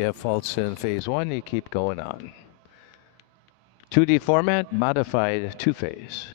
You have faults in phase one, you keep going on. 2D format, modified two-phase.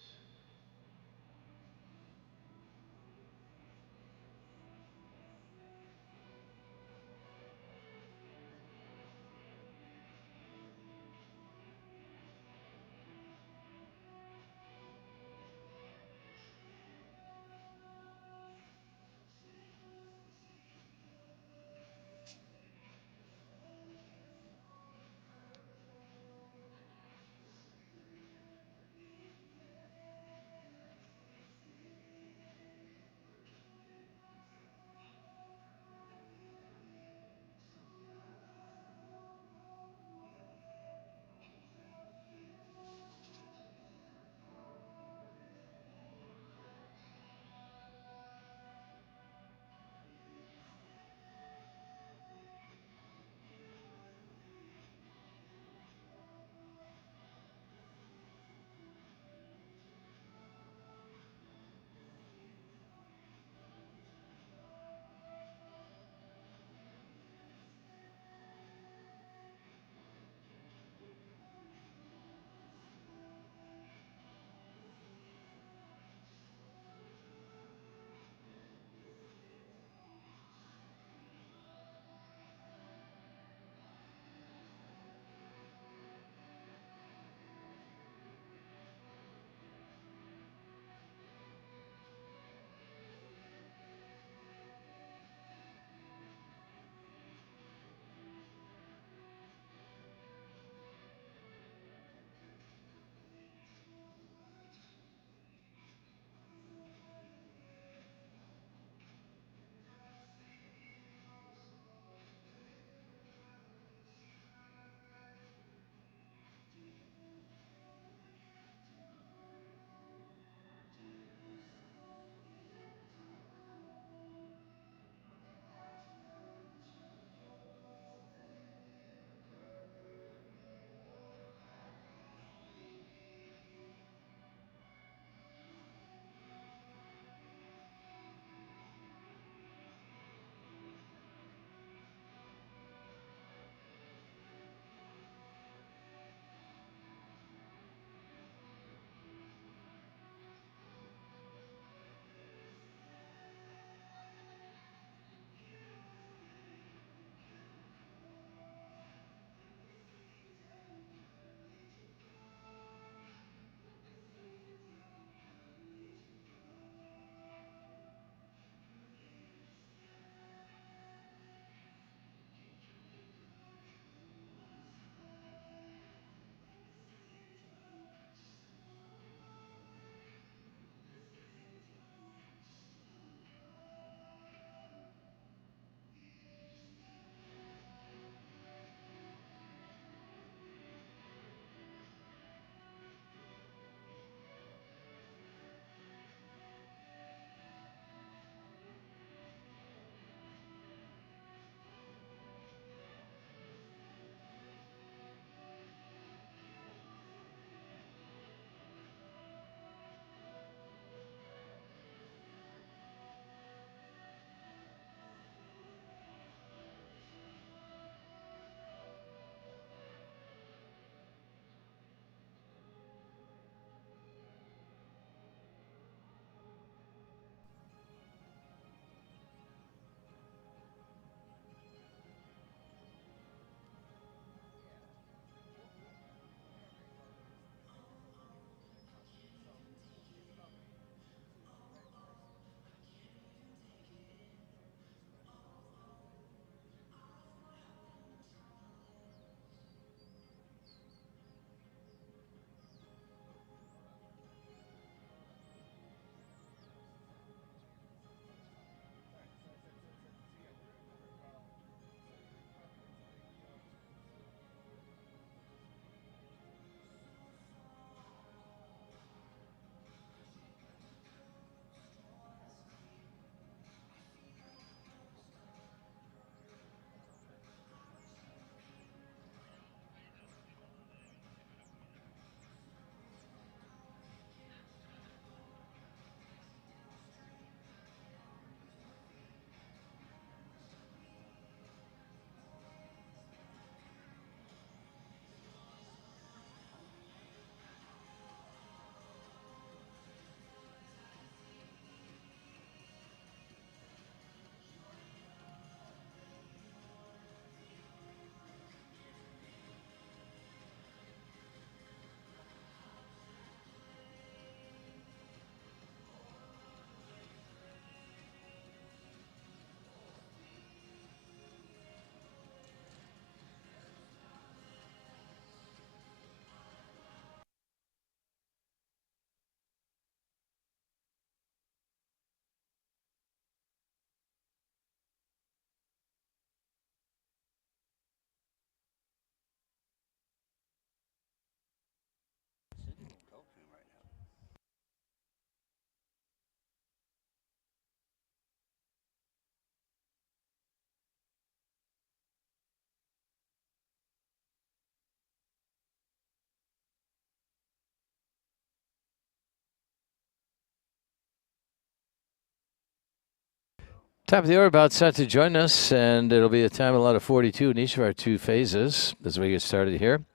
Top of the order, about set to join us, and it'll be a time allowed of 42 in each of our 2 phases as we get started here.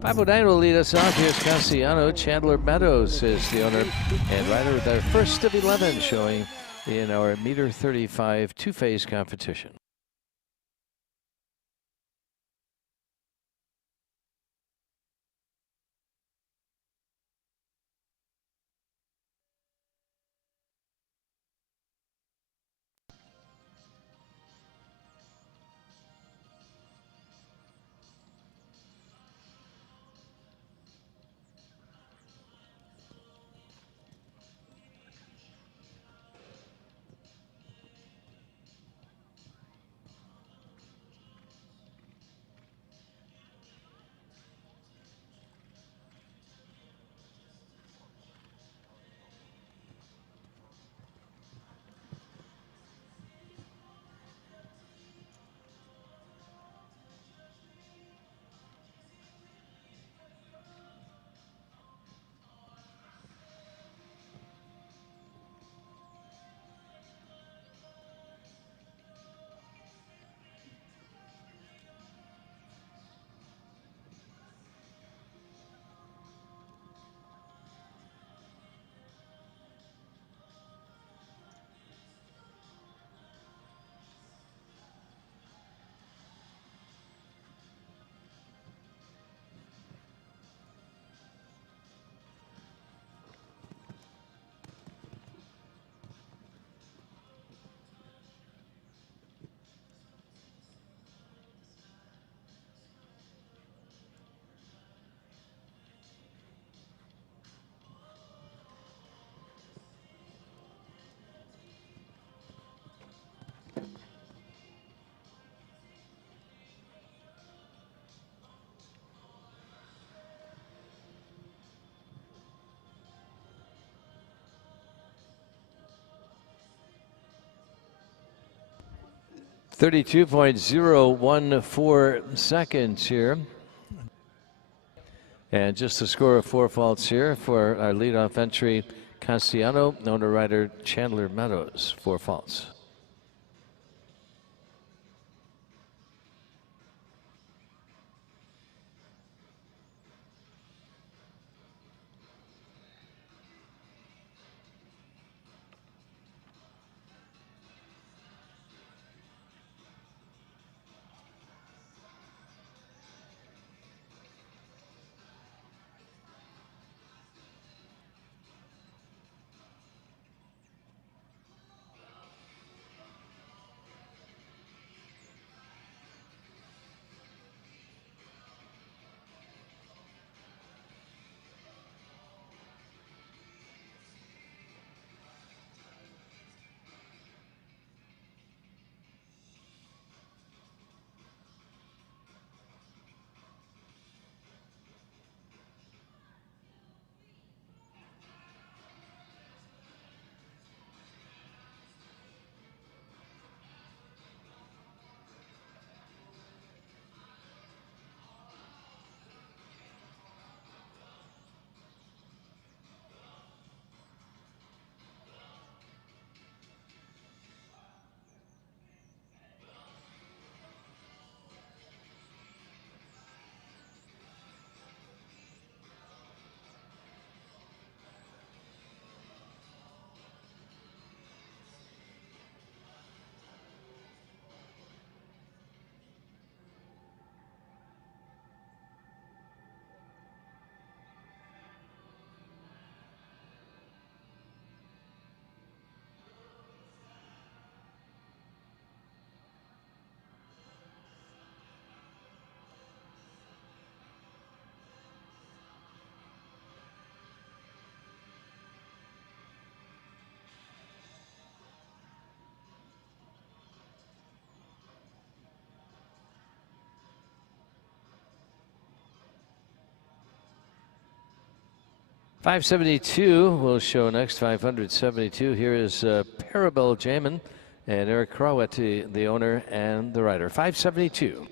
509 will lead us off. Here's Castellano. Chandler Meadows is the owner and rider with our first of 11 showing in our meter 35 2-phase competition. .014 seconds here. And just a score of 4 faults here for our leadoff entry, Castellano, owner rider Chandler Meadows, 4 faults. .572 will show next. 572. Here is Parabel Jamin and Eric Crowett, the owner and the rider. .572.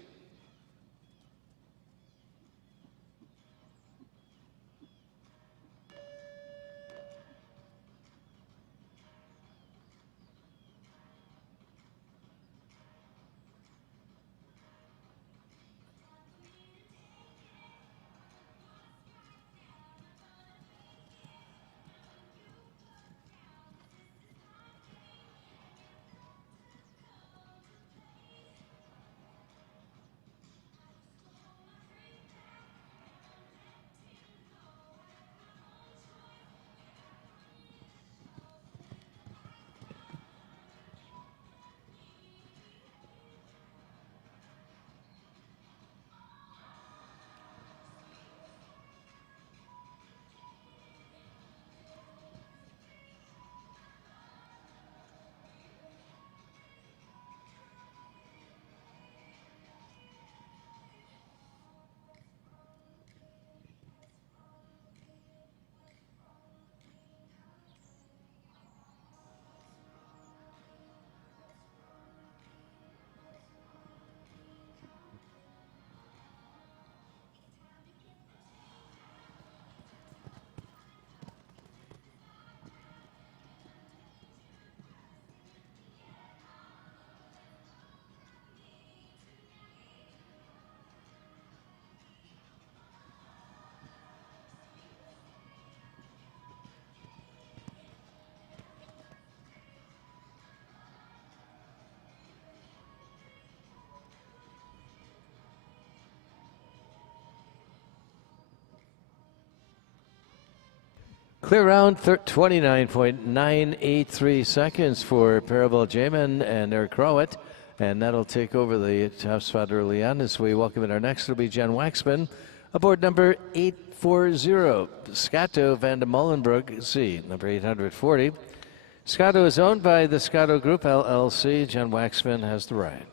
Clear round 29.983 seconds for Paravel Jamin and Eric Crowett. And that'll take over the top spot early on as we welcome in our next. It'll be Jen Waxman aboard number 840. Scotto van de Molenbrug C, number 840. Scotto is owned by the Scotto Group LLC. Jen Waxman has the ride.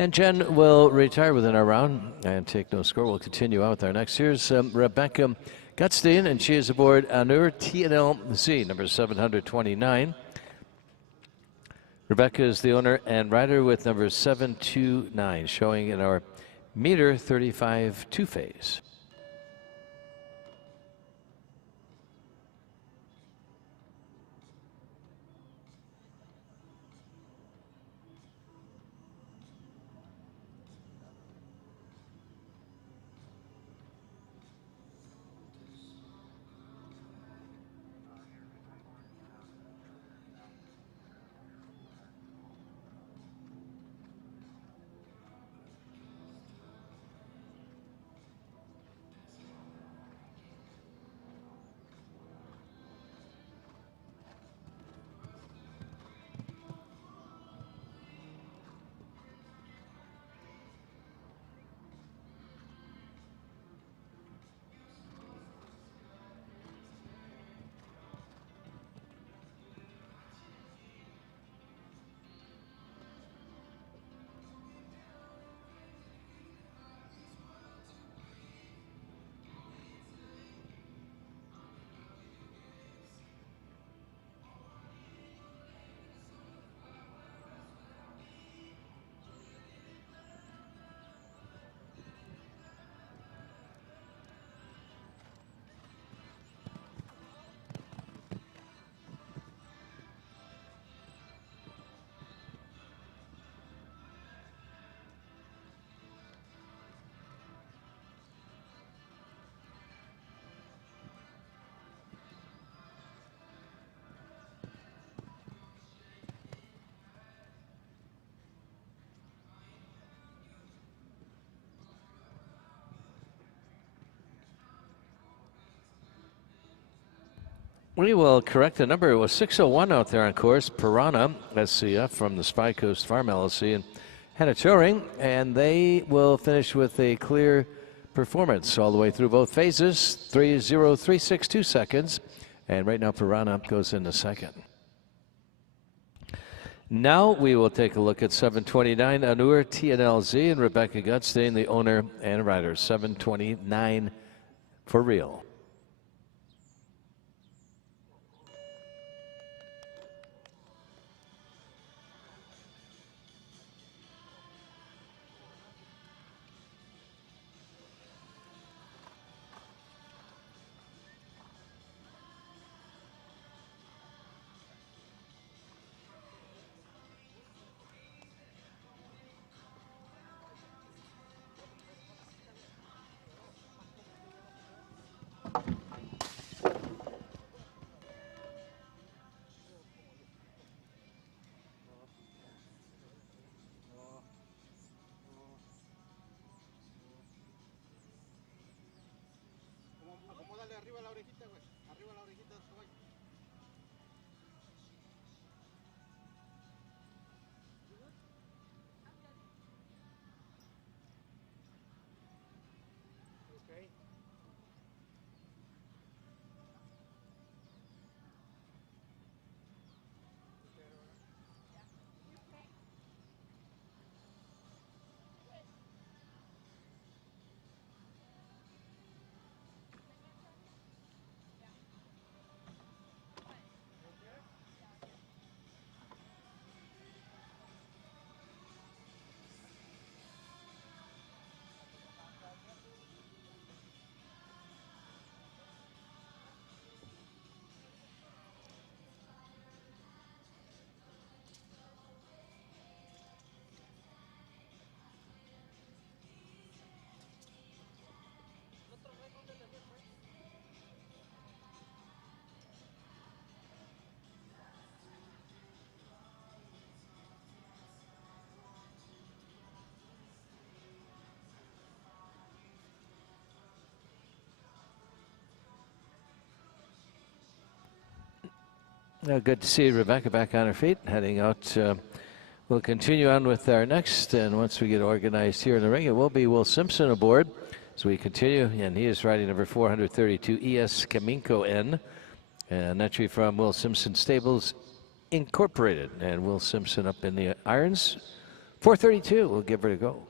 And Jen will retire within our round and take no score. We'll continue on with our next. Here's Rebecca Gutstein, and she is aboard Anur TNLZ, number 729. Rebecca is the owner and rider with number 729, showing in our meter 35 two-phase. We will correct the number. It was 601 out there on course. Piranha SCF from the Spy Coast Farm LLC and Hannah Touring, and they will finish with a clear performance all the way through both phases. 3:03.62 seconds, and right now Piranha goes into second. Now we will take a look at 729 Anur TNLZ and Rebecca Gutstein, the owner and rider. 729 for real. Good to see Rebecca back on her feet, heading out. We'll continue on with our next, and once we get organized here in the ring, it will be Will Simpson aboard. So we continue, and he is riding number 432 ES Kaminko N, an entry from Will Simpson Stables Incorporated. And Will Simpson up in the irons. 432, we'll give her a go.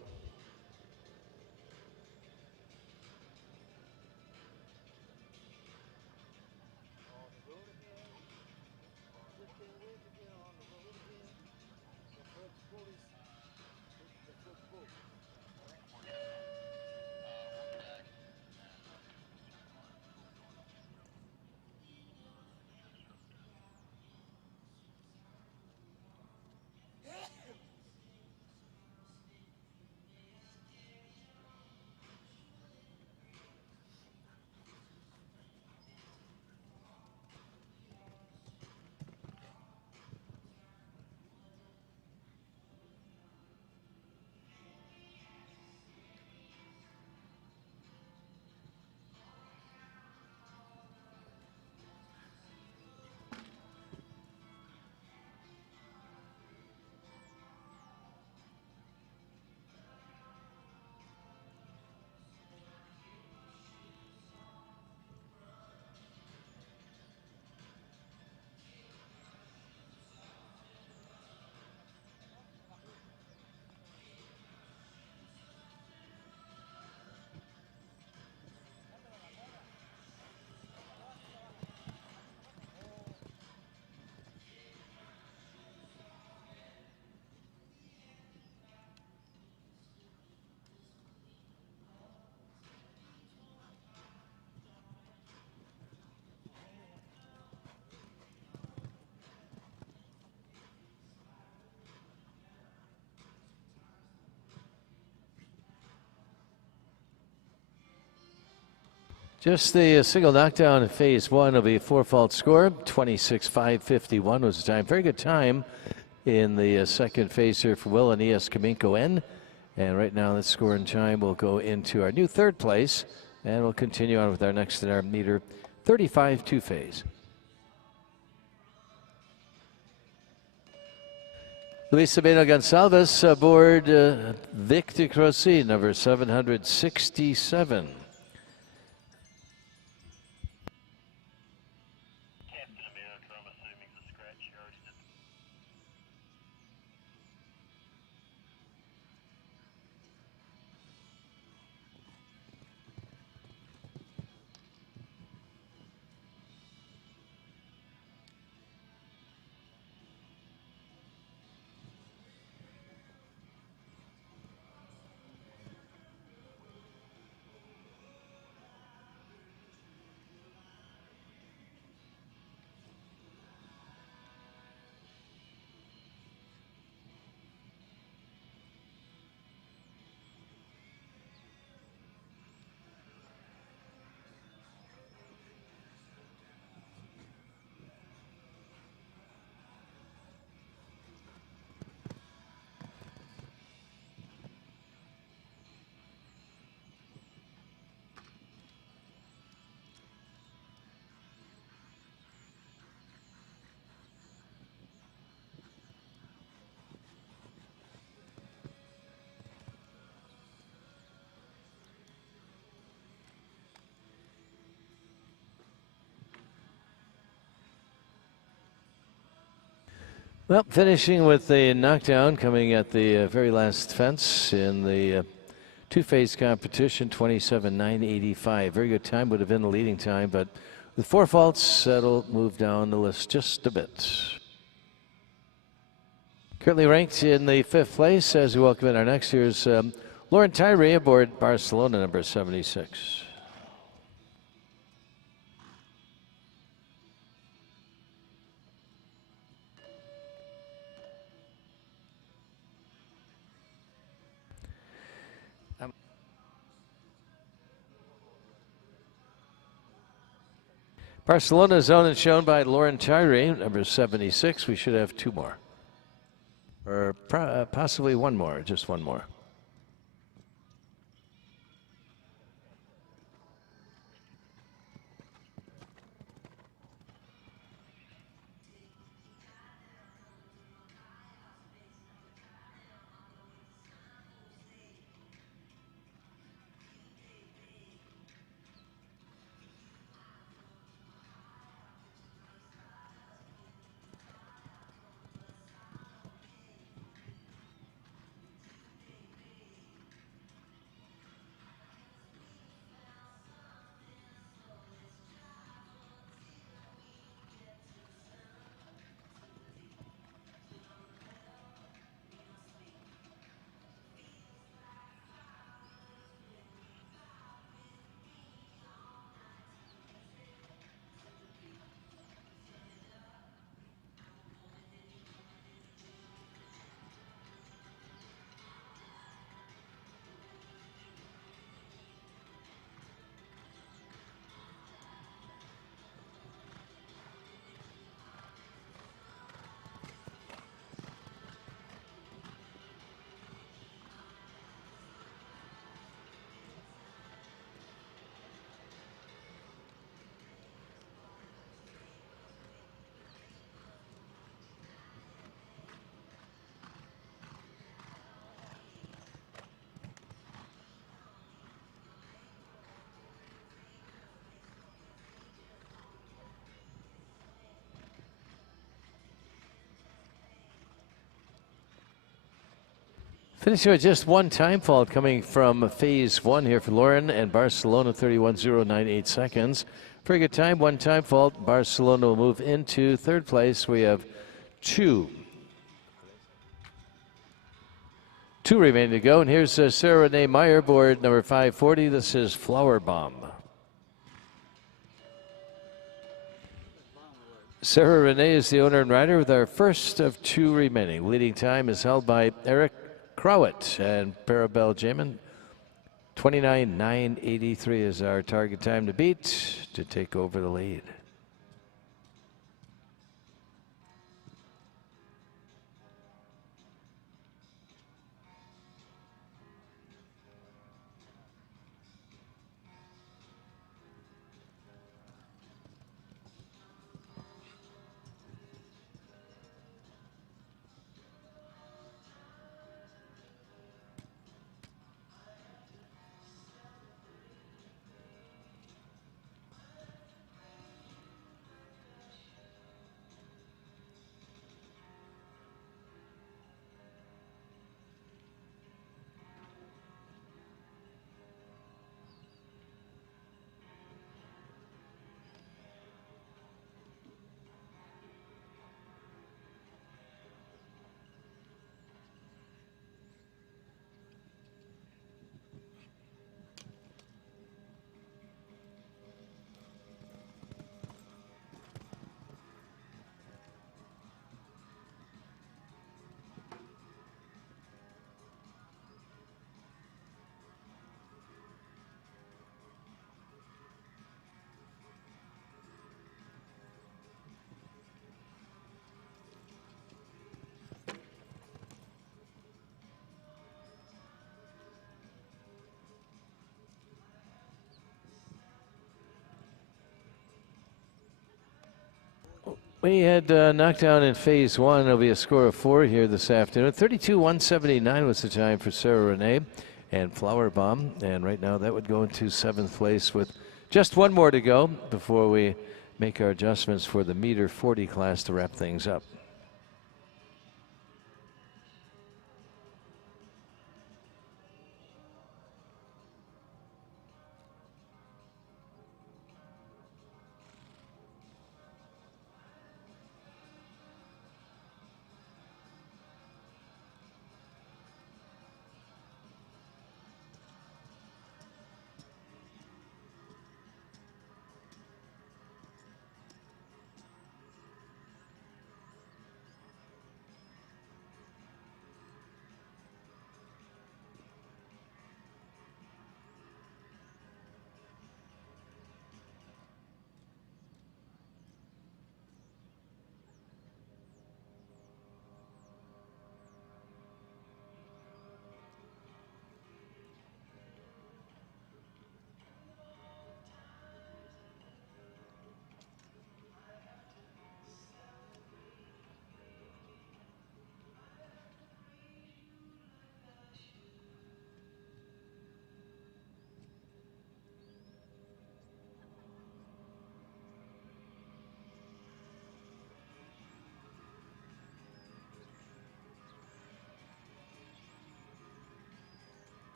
Just the single knockdown in phase one of a four-fault score. 26.551 was the time. Very good time in the second phase here for Will and ES Kaminko N. And right now, the score and time will go into our new third place. And we'll continue on with our next in our meter 35 two-phase. Luis Sabino Gonçalves aboard Victor Crossi, number 767. Well, finishing with a knockdown coming at the very last fence in the two-phase competition, 27.985. Very good time, would have been the leading time, but with four faults, that'll move down the list just a bit. Currently ranked in the fifth place as we welcome in our next year's Lauren Tyree aboard Barcelona, number 76. Barcelona zone is shown by Lauren Tyree, number 76. We should have two more. Or possibly one more, just one more. Finishing with just one time fault coming from phase one here for Lauren and Barcelona, 31.098 seconds. Very good time, one time fault. Barcelona will move into third place. We have two remaining to go. And here's Sarah Renee Meyer, board number 540. This is Flower Bomb. Sarah Renee is the owner and rider with our first of two remaining. Leading time is held by Eric Crowett and Parabel Jamin. 29.983 is our target time to beat to take over the lead. We had knocked down in phase one. There'll be a score of 4 here this afternoon. 32.179 was the time for Sarah Renee and Flower Bomb. And right now that would go into 7th place with just one more to go before we make our adjustments for the meter 40 class to wrap things up.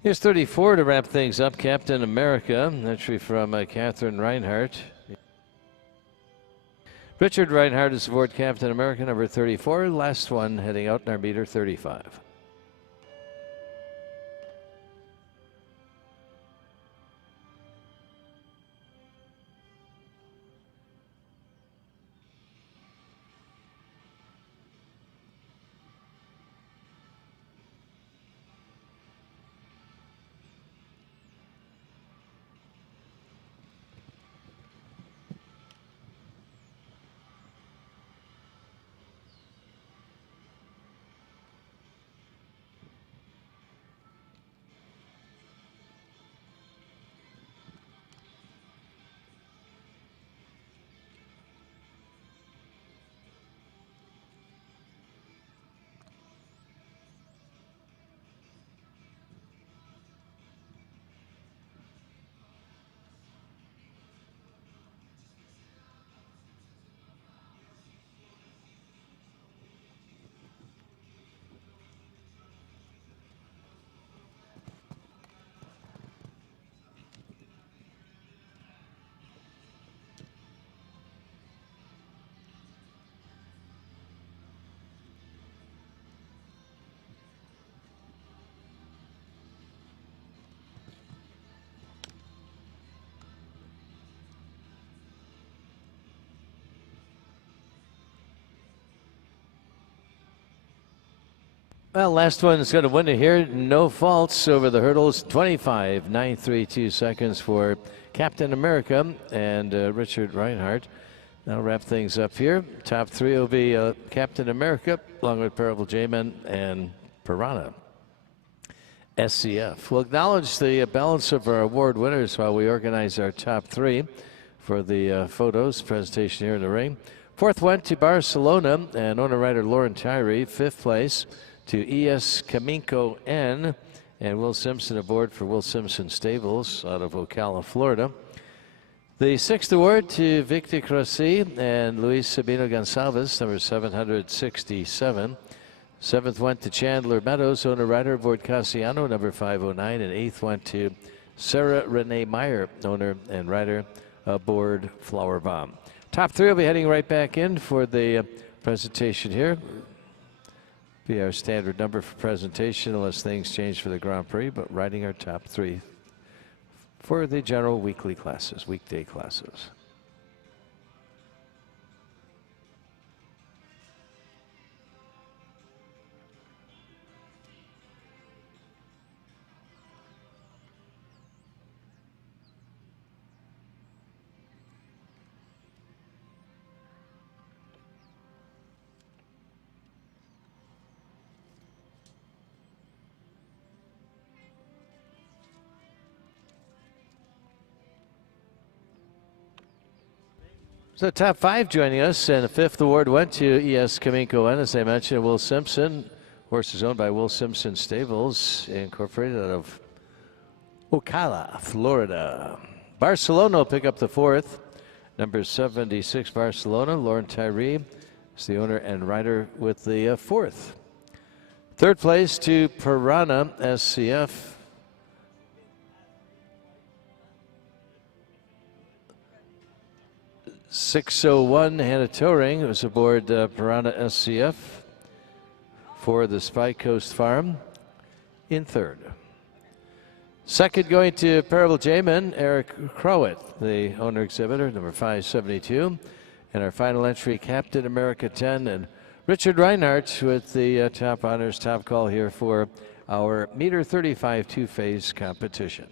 Here's 34 to wrap things up. Captain America, entry from Catherine Reinhardt. Richard Reinhardt is aboard Captain America, number 34. Last one heading out in our meter 35. Well, last one's going to win it here. No faults over the hurdles. 25.932 seconds for Captain America and Richard Reinhardt. That'll wrap things up here. Top three will be Captain America, along with Parable J-Man and Piranha SCF. We'll acknowledge the balance of our award winners while we organize our top three for the photos presentation here in the ring. Fourth went to Barcelona and owner-rider Lauren Tyree. Fifth place to ES Kaminko N and Will Simpson aboard for Will Simpson Stables out of Ocala, Florida. The sixth award to Victor Crossi and Luis Sabino Gonçalves, number 767. Seventh went to Chandler Meadows, owner-rider aboard Cassiano, number 509. And eighth went to Sarah Renee Meyer, owner and rider aboard Flower Bomb. Top three will be heading right back in for the presentation here. Be our standard number for presentation unless things change for the Grand Prix, but riding our top three for the general weekly classes, weekday classes. So top five joining us, and the fifth award went to ES Kaminko N, as I mentioned, Will Simpson. Horse is owned by Will Simpson Stables, incorporated out of Ocala, Florida. Barcelona will pick up the fourth. Number 76, Barcelona. Lauren Tyree is the owner and rider with the fourth. Third place to Piranha SCF. .601 Hannah Towring was aboard Piranha SCF for the Spy Coast Farm in third. Second going to Parable J-Man, Eric Crowett, the owner exhibitor, number 572. And our final entry, Captain America 10, and Richard Reinhardt with the top honors, top call here for our meter 35 two-phase competition.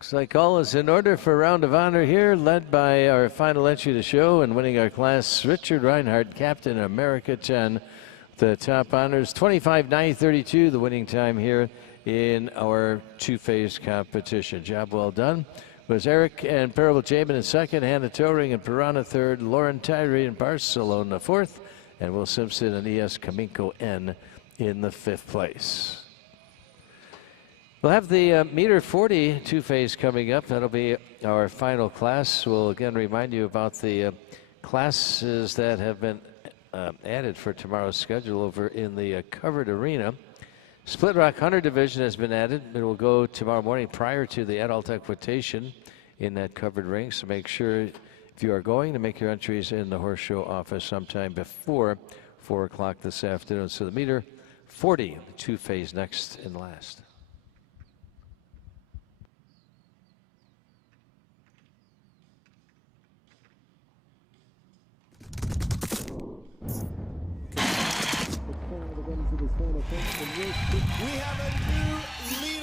Looks like all is in order for round of honor here, led by our final entry to show and winning our class, Richard Reinhardt, Captain America 10. The top honors, 25.932, the winning time here in our two-phase competition. Job well done. It was Eric and Parable J-Man in second, Hannah Towring and Piranha third, Lauren Tyree in Barcelona fourth, and Will Simpson and ES Kaminko N in the fifth place. We'll have the meter 40 two-phase coming up. That'll be our final class. We'll again remind you about the classes that have been added for tomorrow's schedule over in the covered arena. Split Rock Hunter Division has been added. It will go tomorrow morning prior to the adult equitation in that covered ring. So make sure, if you are going, to make your entries in the horse show office sometime before 4 o'clock this afternoon. So the meter 40, the two-phase next and last. We have a new leader.